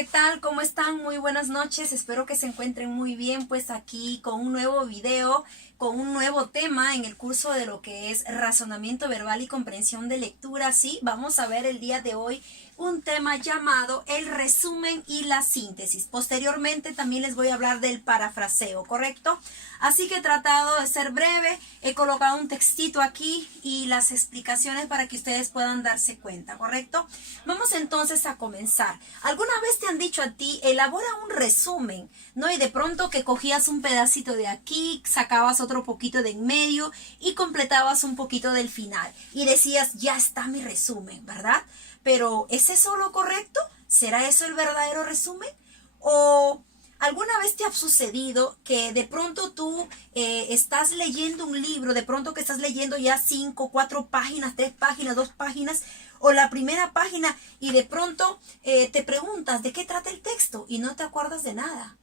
¿qué tal? ¿Cómo están? Muy buenas noches. Espero que se encuentren muy bien, pues aquí con un nuevo video, con un nuevo tema en el curso de lo que es razonamiento verbal y comprensión de lectura. Sí, vamos a ver el día de hoy un tema llamado el resumen y la síntesis. Posteriormente también les voy a hablar del parafraseo, ¿correcto? Así que he tratado de ser breve, he colocado un textito aquí y las explicaciones para que ustedes puedan darse cuenta, ¿correcto? Vamos entonces a comenzar. ¿Alguna vez te han dicho a ti, elabora un resumen, ¿no? Y de pronto que cogías un pedacito de aquí, sacabas otro poquito de en medio y completabas un poquito del final. Y decías, ya está mi resumen, ¿verdad? Pero ¿es eso lo correcto? ¿Será eso el verdadero resumen? ¿O alguna vez te ha sucedido que de pronto tú estás leyendo un libro, de pronto que estás leyendo ya 5, 4 páginas, 3 páginas, 2 páginas, o la primera página y de pronto te preguntas de qué trata el texto y no te acuerdas de nada?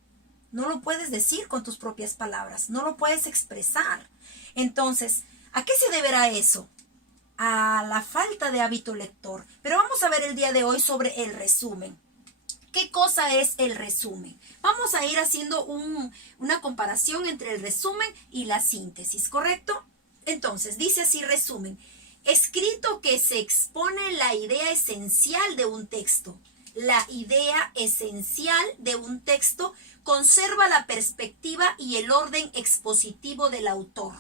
No lo puedes decir con tus propias palabras, no lo puedes expresar. Entonces, ¿a qué se deberá eso? A la falta de hábito lector. Pero vamos a ver el día de hoy sobre el resumen. ¿Qué cosa es el resumen? Vamos a ir haciendo una comparación entre el resumen y la síntesis, ¿correcto? Entonces, dice así resumen. Escrito que se expone la idea esencial de un texto. La idea esencial de un texto conserva la perspectiva y el orden expositivo del autor,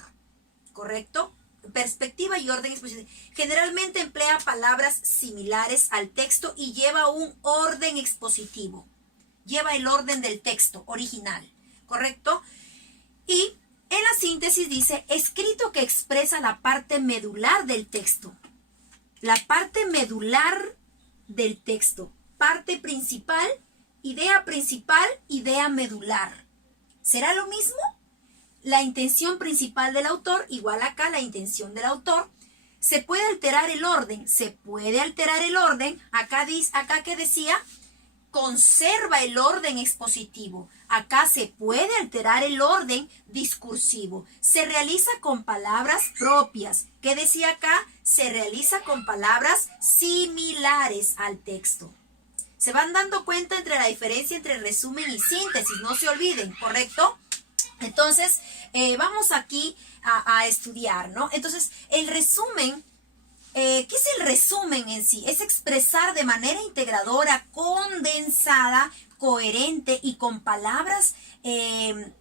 ¿correcto? Perspectiva y orden expositivo. Generalmente emplea palabras similares al texto y lleva un orden expositivo. Lleva el orden del texto original, ¿correcto? Y en la síntesis dice, escrito que expresa la parte medular del texto. La parte medular del texto. Parte principal, idea medular. ¿Será lo mismo? La intención principal del autor, igual acá la intención del autor. ¿Se puede alterar el orden? Se puede alterar el orden. Acá que decía, conserva el orden expositivo. Acá se puede alterar el orden discursivo. Se realiza con palabras propias. ¿Qué decía acá? Se realiza con palabras similares al texto. Se van dando cuenta entre la diferencia entre resumen y síntesis. No se olviden, ¿correcto? Entonces, vamos aquí a estudiar, ¿no? Entonces, el resumen, ¿qué es el resumen en sí? Es expresar de manera integradora, condensada, coherente y con palabras del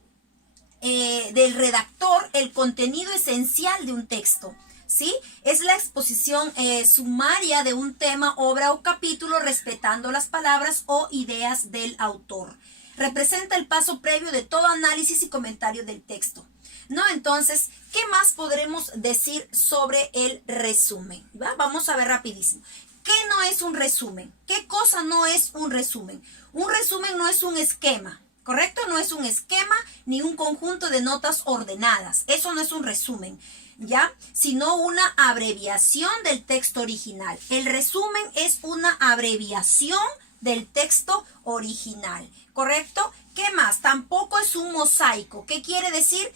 redactor el contenido esencial de un texto, ¿sí? Es la exposición sumaria de un tema, obra o capítulo respetando las palabras o ideas del autor. Representa el paso previo de todo análisis y comentario del texto, ¿no? Entonces, ¿qué más podremos decir sobre el resumen? ¿Va? Vamos a ver rapidísimo. ¿Qué no es un resumen? ¿Qué cosa no es un resumen? Un resumen no es un esquema, ¿correcto? No es un esquema ni un conjunto de notas ordenadas. Eso no es un resumen, ¿ya? Sino una abreviación del texto original. El resumen es una abreviación del texto original, ¿correcto? ¿Qué más? Tampoco es un mosaico. ¿Qué quiere decir?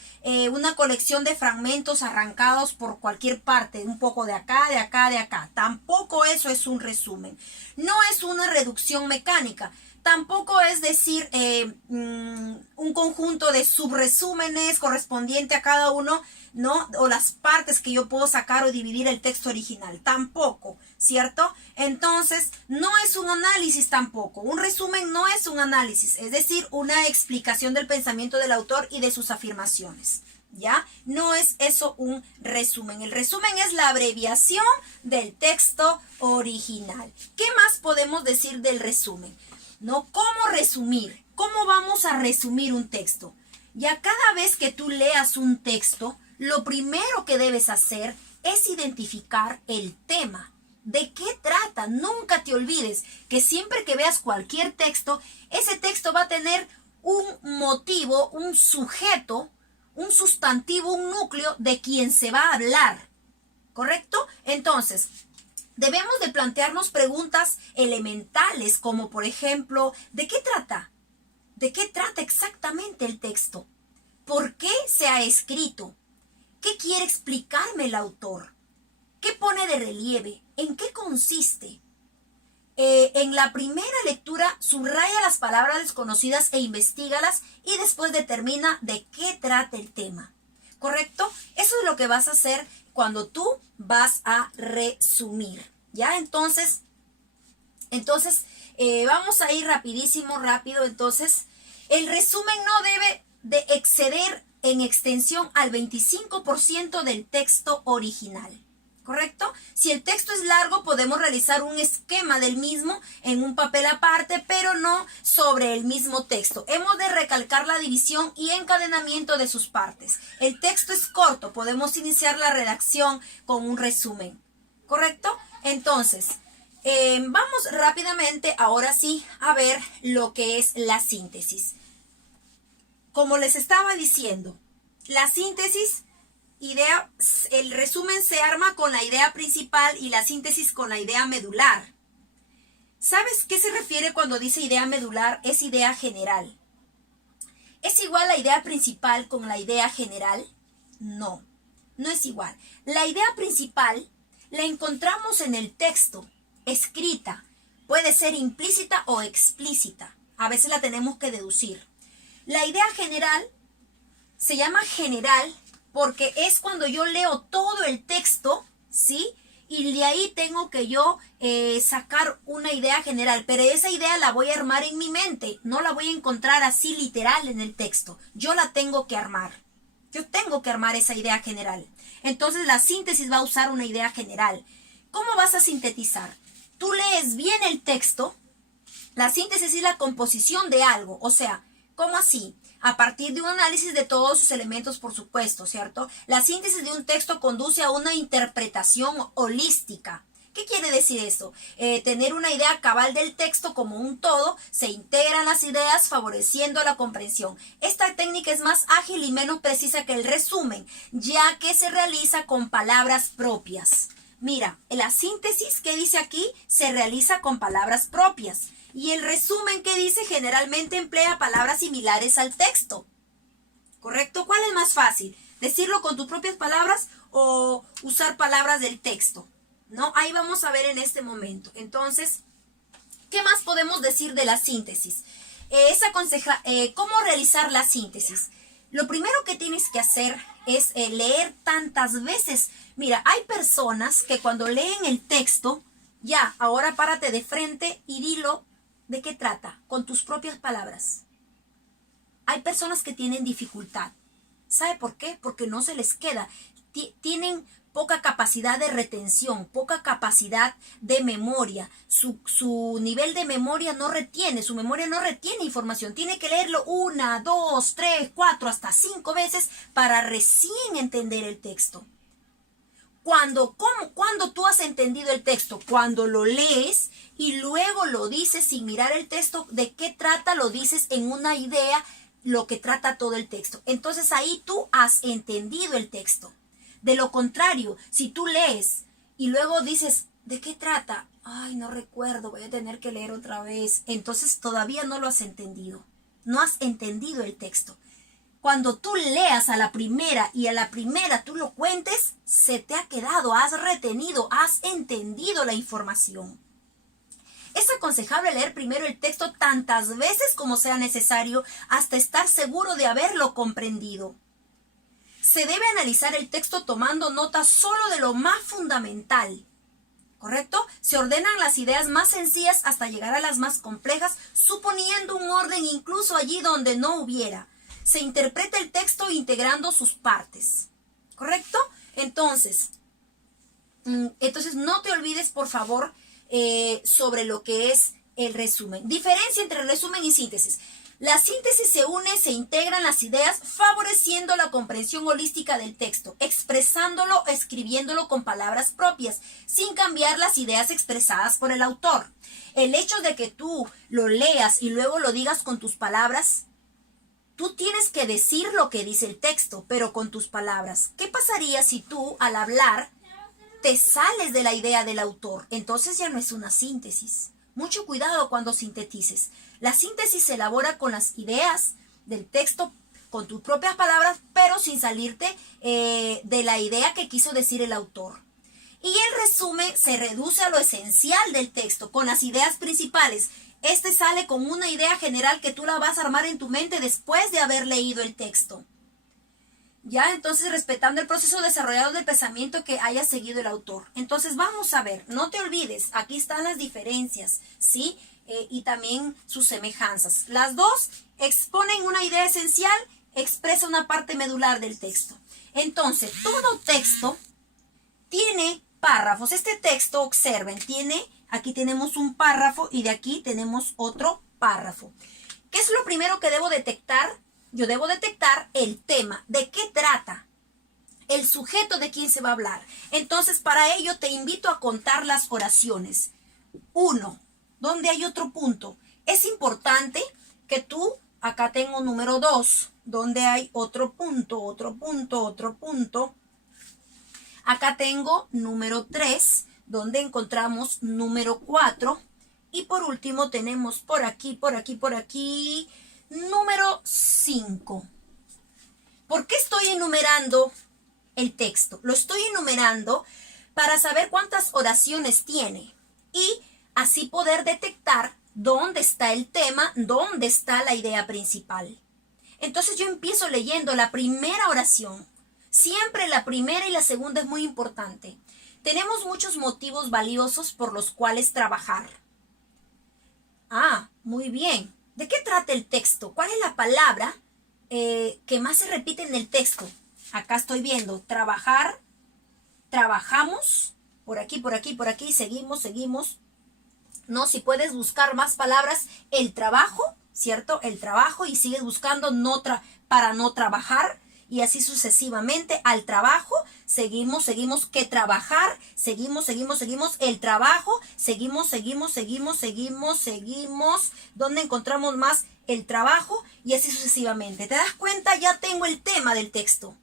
Una colección de fragmentos arrancados por cualquier parte, un poco de acá, de acá, de acá. Tampoco eso es un resumen. No es una reducción mecánica. Tampoco es decir un conjunto de subresúmenes correspondiente a cada uno, ¿no? O las partes que yo puedo sacar o dividir el texto original. Tampoco, ¿cierto? Entonces, no es un análisis tampoco. Un resumen no es un análisis, es decir, una explicación del pensamiento del autor y de sus afirmaciones, ¿ya? No es eso un resumen. El resumen es la abreviación del texto original. ¿Qué más podemos decir del resumen? ¿No? ¿Cómo resumir? ¿Cómo vamos a resumir un texto? Ya cada vez que tú leas un texto, lo primero que debes hacer es identificar el tema. ¿De qué trata? Nunca te olvides que siempre que veas cualquier texto, ese texto va a tener un motivo, un sujeto, un sustantivo, un núcleo de quien se va a hablar, ¿correcto? Entonces, debemos de plantearnos preguntas elementales como, por ejemplo, ¿de qué trata? ¿De qué trata exactamente el texto? ¿Por qué se ha escrito? ¿Qué quiere explicarme el autor? ¿Qué pone de relieve? ¿En qué consiste? En la primera lectura subraya las palabras desconocidas e investígalas y después determina de qué trata el tema. ¿Correcto? Eso es lo que vas a hacer cuando tú vas a resumir. ¿Ya? Entonces vamos a ir rápido. Entonces, el resumen no debe de exceder en extensión al 25% del texto original. ¿Correcto? Si el texto es largo, podemos realizar un esquema del mismo en un papel aparte, pero no sobre el mismo texto. Hemos de recalcar la división y encadenamiento de sus partes. El texto es corto, podemos iniciar la redacción con un resumen. ¿Correcto? Entonces, vamos rápidamente ahora sí a ver lo que es la síntesis. Como les estaba diciendo, la síntesis, el resumen se arma con la idea principal y la síntesis con la idea medular. ¿Sabes qué se refiere cuando dice idea medular? Es idea general. ¿Es igual la idea principal con la idea general? No, no es igual. La idea principal la encontramos en el texto, escrita. Puede ser implícita o explícita. A veces la tenemos que deducir. La idea general se llama general porque es cuando yo leo todo el texto, ¿sí? Y de ahí tengo que yo sacar una idea general, pero esa idea la voy a armar en mi mente, no la voy a encontrar así literal en el texto. Yo la tengo que armar. Yo tengo que armar esa idea general. Entonces la síntesis va a usar una idea general. ¿Cómo vas a sintetizar? Tú lees bien el texto, la síntesis es la composición de algo, o sea, ¿cómo así? A partir de un análisis de todos sus elementos, por supuesto, ¿cierto? La síntesis de un texto conduce a una interpretación holística. ¿Qué quiere decir esto? Tener una idea cabal del texto como un todo, se integran las ideas favoreciendo la comprensión. Esta técnica es más ágil y menos precisa que el resumen, ya que se realiza con palabras propias. Mira, la síntesis que dice aquí se realiza con palabras propias. Y el resumen que dice generalmente emplea palabras similares al texto. ¿Correcto? ¿Cuál es más fácil? ¿Decirlo con tus propias palabras o usar palabras del texto? ¿No? Ahí vamos a ver en este momento. Entonces, ¿qué más podemos decir de la síntesis? ¿Cómo realizar la síntesis? Lo primero que tienes que hacer es leer tantas veces. Mira, hay personas que cuando leen el texto, ya, ahora párate de frente y dilo. ¿De qué trata? Con tus propias palabras. Hay personas que tienen dificultad. ¿Sabe por qué? Porque no se les queda. Tienen poca capacidad de retención, poca capacidad de memoria. Su nivel de memoria no retiene, su memoria no retiene información. Tiene que leerlo 1, 2, 3, 4, hasta 5 veces para recién entender el texto. ¿Cuándo tú has entendido el texto? Cuando lo lees y luego lo dices sin mirar el texto, ¿de qué trata? Lo dices en una idea, lo que trata todo el texto. Entonces ahí tú has entendido el texto. De lo contrario, si tú lees y luego dices, ¿de qué trata? Ay, no recuerdo, voy a tener que leer otra vez. Entonces todavía no lo has entendido. No has entendido el texto. Cuando tú leas a la primera y a la primera tú lo cuentes, se te ha quedado, has retenido, has entendido la información. Es aconsejable leer primero el texto tantas veces como sea necesario hasta estar seguro de haberlo comprendido. Se debe analizar el texto tomando nota solo de lo más fundamental. ¿Correcto? Se ordenan las ideas más sencillas hasta llegar a las más complejas, suponiendo un orden incluso allí donde no hubiera. Se interpreta el texto integrando sus partes. ¿Correcto? Entonces no te olvides, por favor, sobre lo que es el resumen. Diferencia entre resumen y síntesis. La síntesis se une, se integran las ideas, favoreciendo la comprensión holística del texto, expresándolo, escribiéndolo con palabras propias, sin cambiar las ideas expresadas por el autor. El hecho de que tú lo leas y luego lo digas con tus palabras, tú tienes que decir lo que dice el texto, pero con tus palabras. ¿Qué pasaría si tú, al hablar, te sales de la idea del autor? Entonces ya no es una síntesis. Mucho cuidado cuando sintetices. La síntesis se elabora con las ideas del texto, con tus propias palabras, pero sin salirte de la idea que quiso decir el autor. Y el resumen se reduce a lo esencial del texto, con las ideas principales. Este sale con una idea general que tú la vas a armar en tu mente después de haber leído el texto. Ya, entonces respetando el proceso desarrollado del pensamiento que haya seguido el autor. Entonces vamos a ver, no te olvides, aquí están las diferencias, ¿sí? Y también sus semejanzas. Las dos exponen una idea esencial, expresa una parte medular del texto. Entonces, todo texto tiene párrafos. Este texto, observen, aquí tenemos un párrafo y de aquí tenemos otro párrafo. ¿Qué es lo primero que debo detectar? Yo debo detectar el tema, de qué trata, el sujeto de quién se va a hablar. Entonces, para ello te invito a contar las oraciones. 1. ¿Dónde hay otro punto? Es importante que tú, acá tengo número 2, donde hay otro punto, otro punto, otro punto. Acá tengo número 3, donde encontramos número 4. Y por último tenemos por aquí, por aquí, por aquí, número 5. ¿Por qué estoy enumerando el texto? Lo estoy enumerando para saber cuántas oraciones tiene y así poder detectar dónde está el tema, dónde está la idea principal. Entonces yo empiezo leyendo la primera oración. Siempre la primera y la segunda es muy importante. Tenemos muchos motivos valiosos por los cuales trabajar. Muy bien. ¿De qué trata el texto? ¿Cuál es la palabra que más se repite en el texto? Acá estoy viendo trabajar, trabajamos, por aquí, por aquí, por aquí, seguimos, seguimos. No, si puedes buscar más palabras, el trabajo, ¿cierto? El trabajo y sigues buscando para no trabajar y así sucesivamente. Al trabajo, seguimos, seguimos, que trabajar, seguimos, seguimos, seguimos, el trabajo, seguimos, seguimos, seguimos, seguimos, seguimos. ¿Dónde encontramos más? El trabajo y así sucesivamente. ¿Te das cuenta? Ya tengo el tema del texto.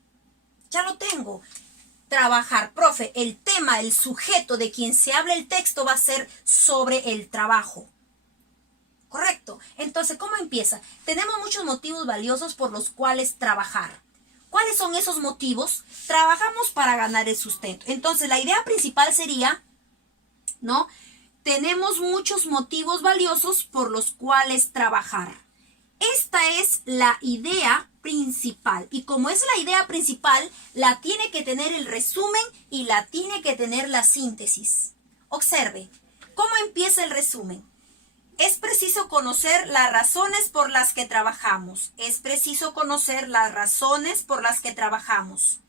Ya lo tengo. Trabajar, profe, el tema, el sujeto de quien se habla el texto va a ser sobre el trabajo. ¿Correcto? Entonces, ¿cómo empieza? Tenemos muchos motivos valiosos por los cuales trabajar. ¿Cuáles son esos motivos? Trabajamos para ganar el sustento. Entonces, la idea principal sería, ¿no? Tenemos muchos motivos valiosos por los cuales trabajar. Esta es la idea principal. Y como es la idea principal, la tiene que tener el resumen y la tiene que tener la síntesis. Observe, ¿cómo empieza el resumen? Es preciso conocer las razones por las que trabajamos. Es preciso conocer las razones por las que trabajamos.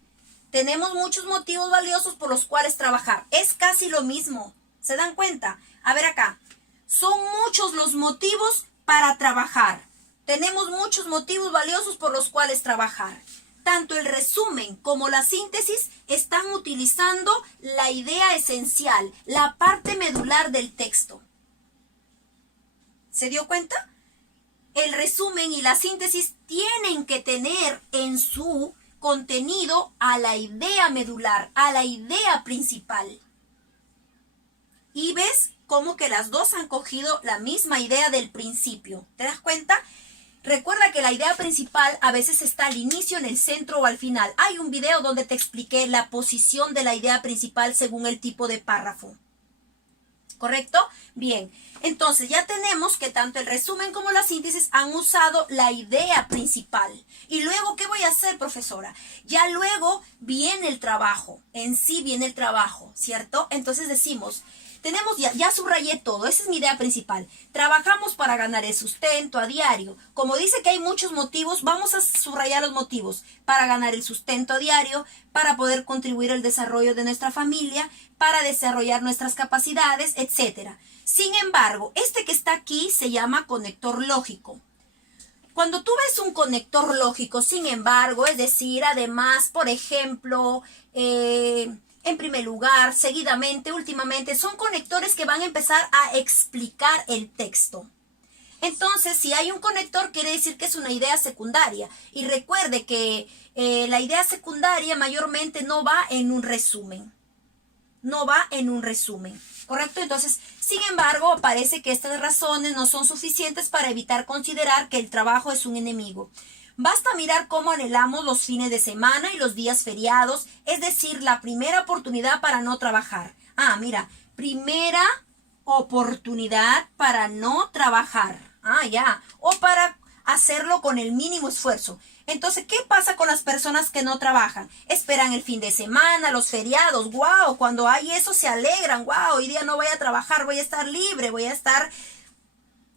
Tenemos muchos motivos valiosos por los cuales trabajar. Es casi lo mismo. ¿Se dan cuenta? A ver acá. Son muchos los motivos para trabajar. Tenemos muchos motivos valiosos por los cuales trabajar. Tanto el resumen como la síntesis están utilizando la idea esencial, la parte medular del texto. ¿Se dio cuenta? El resumen y la síntesis tienen que tener en su contenido a la idea medular, a la idea principal. Y ves cómo que las dos han cogido la misma idea del principio. ¿Te das cuenta? Recuerda que la idea principal a veces está al inicio, en el centro o al final. Hay un video donde te expliqué la posición de la idea principal según el tipo de párrafo. ¿Correcto? Bien, entonces ya tenemos que tanto el resumen como la síntesis han usado la idea principal. Y luego, ¿qué voy a hacer, profesora? Ya luego viene el trabajo, en sí viene el trabajo, ¿cierto? Entonces decimos, tenemos ya subrayé todo, esa es mi idea principal. Trabajamos para ganar el sustento a diario. Como dice que hay muchos motivos, vamos a subrayar los motivos. Para ganar el sustento a diario, para poder contribuir al desarrollo de nuestra familia, para desarrollar nuestras capacidades, etc. Sin embargo, este que está aquí se llama conector lógico. Cuando tú ves un conector lógico, sin embargo, es decir, además, por ejemplo, en primer lugar, seguidamente, últimamente, son conectores que van a empezar a explicar el texto. Entonces, si hay un conector, quiere decir que es una idea secundaria. Y recuerde que la idea secundaria mayormente no va en un resumen. No va en un resumen, ¿correcto? Entonces, sin embargo, parece que estas razones no son suficientes para evitar considerar que el trabajo es un enemigo. Basta mirar cómo anhelamos los fines de semana y los días feriados, es decir, la primera oportunidad para no trabajar. Ah, mira, primera oportunidad para no trabajar. Ah, ya. O para hacerlo con el mínimo esfuerzo. Entonces, ¿qué pasa con las personas que no trabajan? Esperan el fin de semana, los feriados. ¡Wow! Cuando hay eso se alegran. ¡Wow! Hoy día no voy a trabajar, voy a estar libre, voy a estar...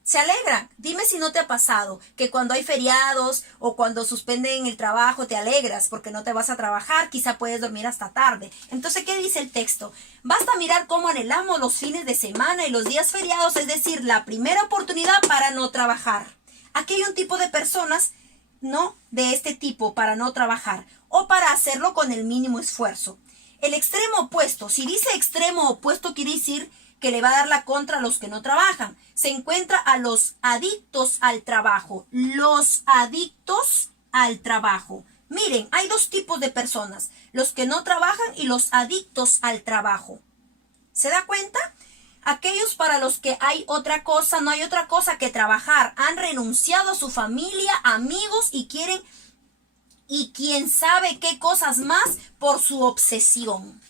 Se alegran. Dime si no te ha pasado que cuando hay feriados o cuando suspenden el trabajo te alegras porque no te vas a trabajar, quizá puedes dormir hasta tarde. Entonces, ¿qué dice el texto? Basta mirar cómo anhelamos los fines de semana y los días feriados, es decir, la primera oportunidad para no trabajar. Aquí hay un tipo de personas, ¿no? De este tipo, para no trabajar o para hacerlo con el mínimo esfuerzo. El extremo opuesto, si dice extremo opuesto, quiere decir que le va a dar la contra a los que no trabajan. Se encuentra a los adictos al trabajo. Los adictos al trabajo. Miren, hay dos tipos de personas, los que no trabajan y los adictos al trabajo. ¿Se da cuenta? Aquellos para los que hay otra cosa, no hay otra cosa que trabajar. Han renunciado a su familia, amigos y quieren, y quién sabe qué cosas más por su obsesión.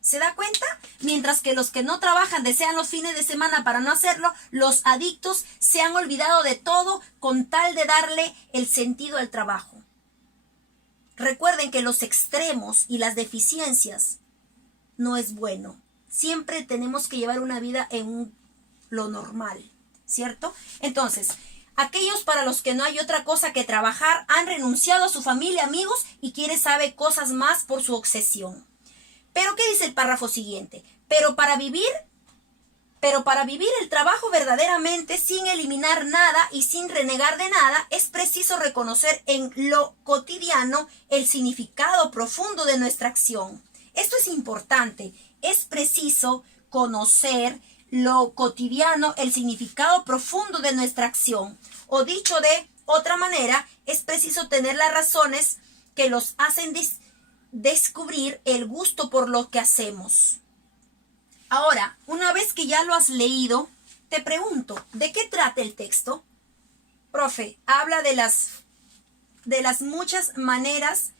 ¿Se da cuenta? Mientras que los que no trabajan desean los fines de semana para no hacerlo, los adictos se han olvidado de todo con tal de darle el sentido al trabajo. Recuerden que los extremos y las deficiencias no es bueno. Siempre tenemos que llevar una vida en lo normal, ¿cierto? Entonces, aquellos para los que no hay otra cosa que trabajar han renunciado a su familia, amigos y quieren saber cosas más por su obsesión. Pero ¿qué dice el párrafo siguiente? Pero para vivir el trabajo verdaderamente sin eliminar nada y sin renegar de nada, es preciso reconocer en lo cotidiano el significado profundo de nuestra acción. Esto es importante. Es preciso conocer lo cotidiano, el significado profundo de nuestra acción. O dicho de otra manera, es preciso tener las razones que los hacen descubrir el gusto por lo que hacemos. Ahora, una vez que ya lo has leído, te pregunto, ¿de qué trata el texto? Profe, habla de las muchas maneras,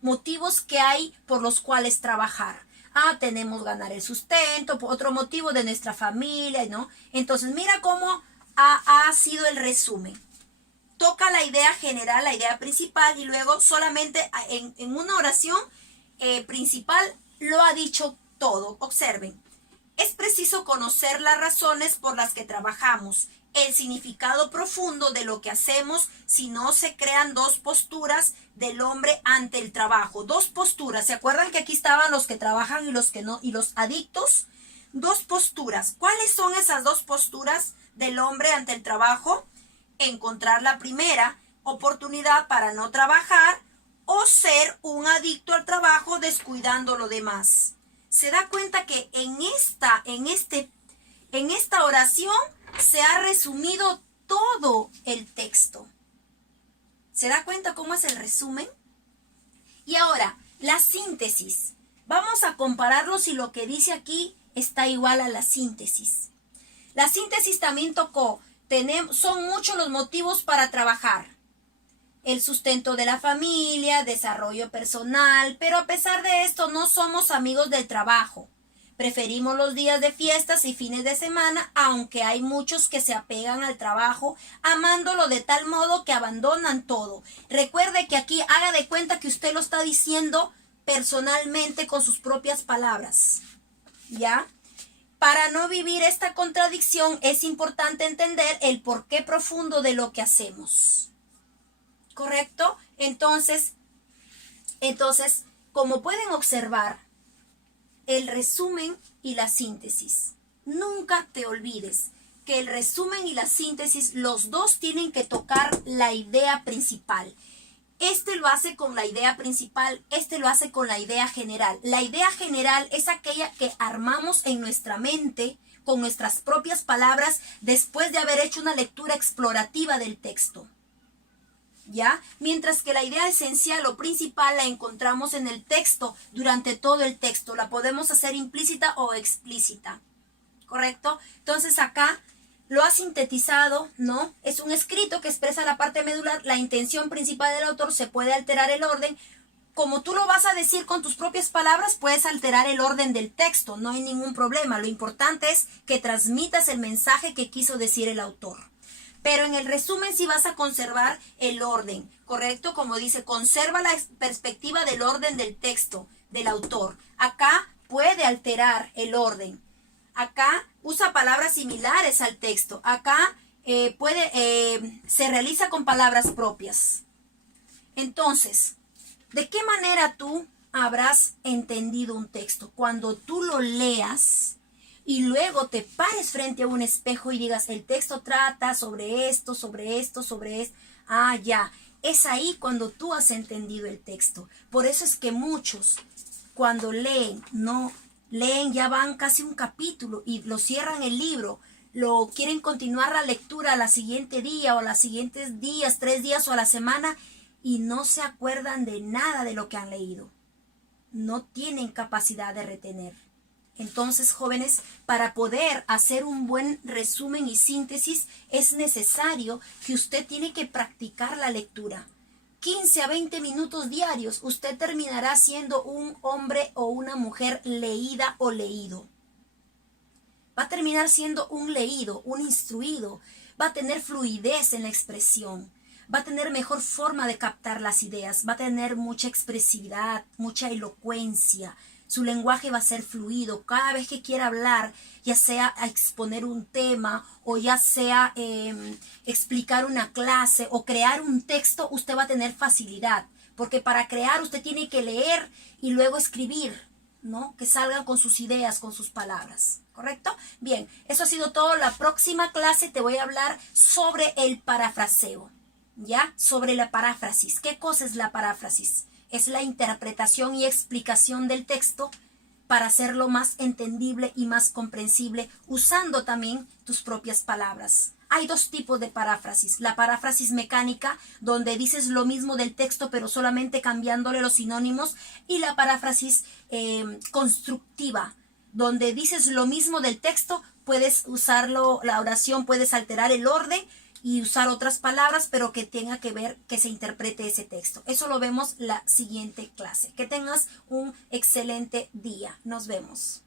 motivos que hay por los cuales trabajar. Ah, tenemos ganar el sustento, otro motivo de nuestra familia, ¿no? Entonces, mira cómo ha sido el resumen. Toca la idea general, la idea principal, y luego solamente en una oración principal lo ha dicho todo. Observen, es preciso conocer las razones por las que trabajamos, el significado profundo de lo que hacemos, si no se crean dos posturas del hombre ante el trabajo. Dos posturas, ¿se acuerdan que aquí estaban los que trabajan y los que no, y los adictos? Dos posturas. ¿Cuáles son esas dos posturas del hombre ante el trabajo? Encontrar la primera oportunidad para no trabajar o ser un adicto al trabajo descuidando lo demás. Se da cuenta que en esta oración se ha resumido todo el texto. ¿Se da cuenta cómo es el resumen? Y ahora, la síntesis. Vamos a compararlo si lo que dice aquí está igual a la síntesis. La síntesis también tocó. Son muchos los motivos para trabajar. El sustento de la familia, desarrollo personal, pero a pesar de esto no somos amigos del trabajo. Preferimos los días de fiestas y fines de semana, aunque hay muchos que se apegan al trabajo, amándolo de tal modo que abandonan todo. Recuerde que aquí haga de cuenta que usted lo está diciendo personalmente con sus propias palabras. ¿Ya? Para no vivir esta contradicción es importante entender el porqué profundo de lo que hacemos. ¿Correcto? Entonces, como pueden observar, el resumen y la síntesis. Nunca te olvides que el resumen y la síntesis, los dos tienen que tocar la idea principal. Este lo hace con la idea principal, este lo hace con la idea general. La idea general es aquella que armamos en nuestra mente con nuestras propias palabras después de haber hecho una lectura explorativa del texto. ¿Ya? Mientras que la idea esencial o principal la encontramos en el texto durante todo el texto. La podemos hacer implícita o explícita. ¿Correcto? Entonces acá lo ha sintetizado, ¿no? Es un escrito que expresa la parte medular, la intención principal del autor, se puede alterar el orden. Como tú lo vas a decir con tus propias palabras, puedes alterar el orden del texto, no hay ningún problema. Lo importante es que transmitas el mensaje que quiso decir el autor. Pero en el resumen sí vas a conservar el orden, ¿correcto? Como dice, conserva la perspectiva del orden del texto del autor. Acá puede alterar el orden. Acá usa palabras similares al texto. Acá se realiza con palabras propias. Entonces, ¿de qué manera tú habrás entendido un texto? Cuando tú lo leas y luego te pares frente a un espejo y digas, el texto trata sobre esto, sobre esto, sobre esto. Ah, ya. Es ahí cuando tú has entendido el texto. Por eso es que muchos, cuando leen, no leen, ya van casi un capítulo y lo cierran el libro, lo quieren continuar la lectura al siguiente día o a los siguientes días, 3 días o a la semana, y no se acuerdan de nada de lo que han leído. No tienen capacidad de retener. Entonces, jóvenes, para poder hacer un buen resumen y síntesis, es necesario que usted tiene que practicar la lectura. 15 a 20 minutos diarios, usted terminará siendo un hombre o una mujer leída o leído. Va a terminar siendo un leído, un instruido. Va a tener fluidez en la expresión. Va a tener mejor forma de captar las ideas. Va a tener mucha expresividad, mucha elocuencia. Su lenguaje va a ser fluido. Cada vez que quiera hablar, ya sea a exponer un tema o ya sea explicar una clase o crear un texto, usted va a tener facilidad. Porque para crear usted tiene que leer y luego escribir, ¿no? Que salgan con sus ideas, con sus palabras. ¿Correcto? Bien, eso ha sido todo. La próxima clase te voy a hablar sobre el parafraseo. ¿Ya? Sobre la paráfrasis. ¿Qué cosa es la paráfrasis? Es la interpretación y explicación del texto para hacerlo más entendible y más comprensible, usando también tus propias palabras. Hay 2 tipos de paráfrasis. La paráfrasis mecánica, donde dices lo mismo del texto, pero solamente cambiándole los sinónimos. Y la paráfrasis constructiva, donde dices lo mismo del texto, puedes usarlo, la oración, puedes alterar el orden y usar otras palabras, pero que tenga que ver que se interprete ese texto. Eso lo vemos la siguiente clase. Que tengas un excelente día. Nos vemos.